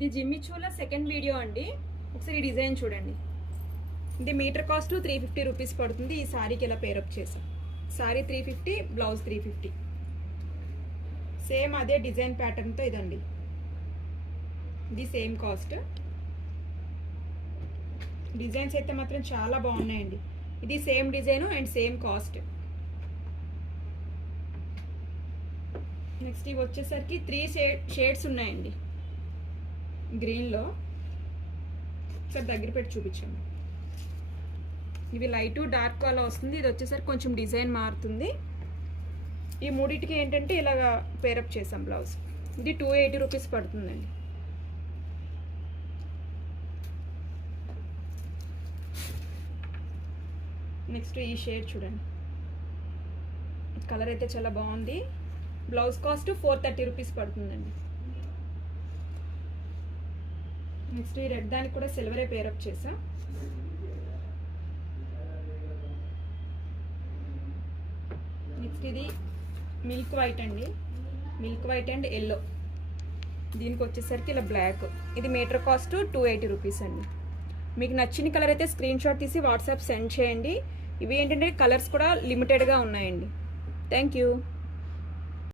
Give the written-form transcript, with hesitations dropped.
ఇది జిమ్మిచూల second video అండి. ఒకసారి ఈ డిజైన్ చూడండి. ఇది మీటర్ కాస్ట్ 350 రూపీస్ పడుతుంది. ఈ శారీకి ఇలా పేరప్ చేసాం. శారీ 350, బ్లౌజ్ 350. సేమ్ అదే డిజైన్ ప్యాటర్న్తో ఇదండి. ఇది సేమ్ కాస్ట్. డిజైన్స్ అయితే మాత్రం చాలా బాగున్నాయండి. ఇది same design and same cost. Next ఇవి వచ్చేసరికి 3 షేడ్స్ ఉన్నాయండి గ్రీన్లో. ఒకసారి దగ్గర పెట్టి చూపించండి. ఇవి లైట్ డార్క్ అలా వస్తుంది. ఇది వచ్చేసరికి కొంచెం డిజైన్ మారుతుంది. ఈ మూడింటికి ఏంటంటే ఇలాగా పేరప్ చేసాం బ్లౌజ్. ఇది 280 రూపీస్ పడుతుందండి. నెక్స్ట్ ఈ షేడ్ చూడండి. కలర్ అయితే చాలా బాగుంది. బ్లౌజ్ కాస్ట్ 430 రూపీస్ పడుతుందండి. నెక్స్ట్ ఈ రెడ్ దానికి కూడా సిల్వరే పేరప్ చేసా. నెక్స్ట్ ఇది మిల్క్ వైట్ అండి. Milk white and yellow. దీనికి వచ్చేసరికి ఇలా బ్లాక్. ఇది మీటర్ కాస్ట్ 280 రూపీస్ అండి. మీకు నచ్చిన కలర్ అయితే స్క్రీన్ షాట్ తీసి వాట్సాప్ సెండ్ చేయండి. ఇవి ఏంటంటే కలర్స్ కూడా లిమిటెడ్గా ఉన్నాయండి. Thank you.